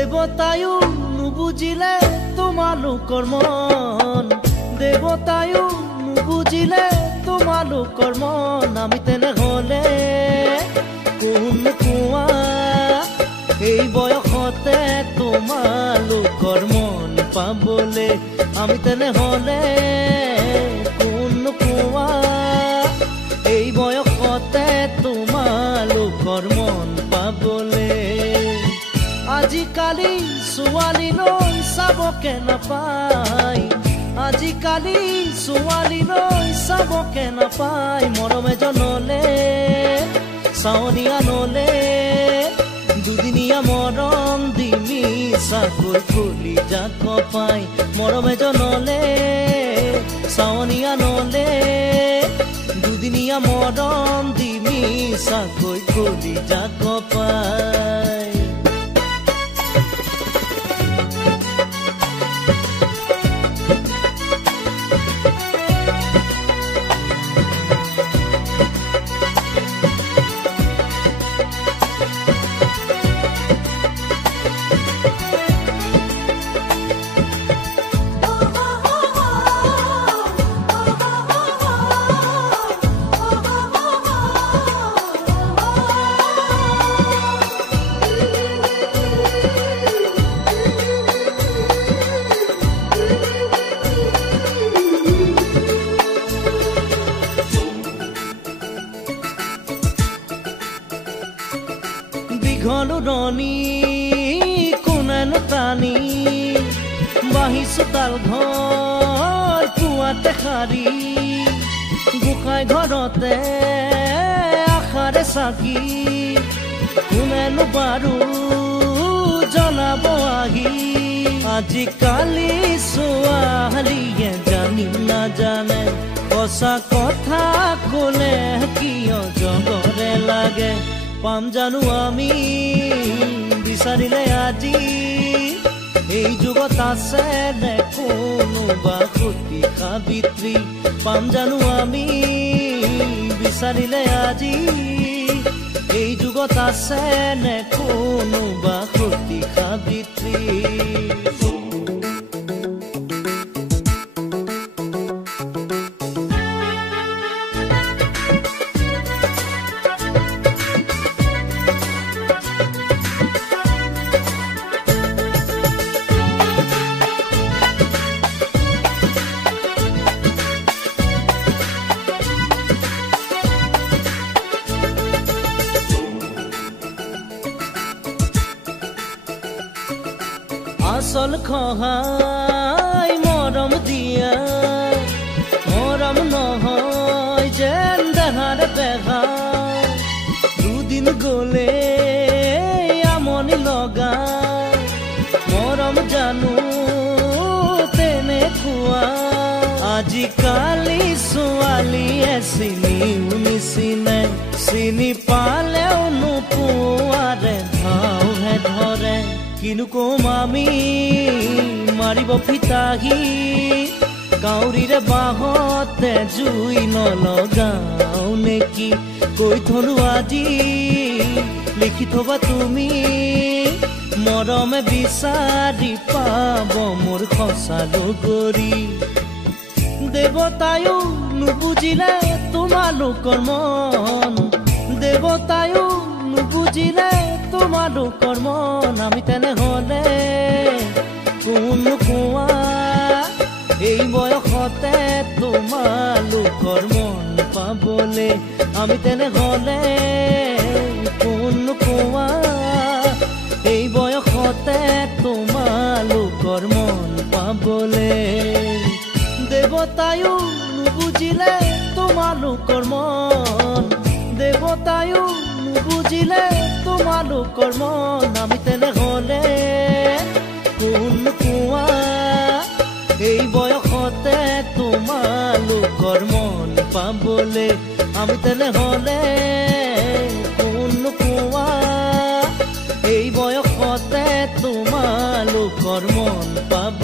দেবতায়ো নুবুজিলে তোমালোকৰ মন দেবতায়ো নুবুজিলে তোমালোকৰ মন আমি তেনেহ'লে কোন কোৱা এই বয়সতে তোমালোকৰ মন পাবলে আমি তেনেহ'লে কোন কোৱা এই বয়সতে তোমালোকৰ মন পাবলে আজিকালি ছোৱালীলৈ চাবকে নাপায় আজিকালি ছোৱালীলৈ চাবকে নাপায় মৰম এজনলে চাৱনীয়া নলে দুদিনীয়া মৰম দিমি চাকৈ খুলি যাক পাই মৰম এজনলে চাৱনীয়া নলে দুদিনীয়া মৰম দিমি চাকৈ খুলি যাক পাই ঘলুৰণি কোনেনো টানি বাঢ়িছো তাল ঘৰ পুৱাতে সাৰি গোসাঁই ঘৰতে আশাৰে চাকি কোনেনো বাৰু জনাব আহি আজিকালি ছোৱালীয়ে জানি নাজানে সঁচা কথা ক'লে কিয় জগৰে লাগে পাম জানো আমি বিচাৰিলে আজি এই যুগত আছে নে কোনোবা সতী সাবিত্ৰী পাম জানো আমি বিচাৰিলে আজি এই যুগত আছে নে কোনোবা সতী সাবিত্ৰী আসল খহাই মৰম দিয়া মৰম নহয় যেন দেহাৰ বেহা দুদিন গ'লে আমনি লগা মৰম জানো তেনেকুৱা আজিকালি ছোৱালীয়ে চিনিও নিচিনে চিনি পালেও নোপোৱাৰে ধাওহে ধৰে কিনো কম আমি মাৰিব ফিতাহি কাউৰীৰে বাঁহতে জুই নলগাও নেকি কৈ থলো আজি লিখি থবা তুমি মৰমে বিচাৰি পাব মোৰ সঁচা লগৰী দেৱতায়ো নুবুজিলে তোমালোকৰ মন দেৱতায়ো নুবুজিলে তোমালোকৰ মন আমি তেনেহ'লে কোন কোৱা এই বয়সতে তোমালোকৰ মন পাবলে আমি তেনেহ'লে কোন কোৱা এই বয়সতে তোমালোকৰ মন পাবলে দেৱতায়ো নুবুজিলে তোমালোকৰ মন দেৱতায়ো নুবুজিলে তোমালোকৰ মন আমি তেনেহ'লে কোন কোৱা এই বয়সতে তোমালোকৰ মন পাবলে আমি তেনেহ'লে কোন কোৱা এই বয়সতে তোমালোকৰ মন পাব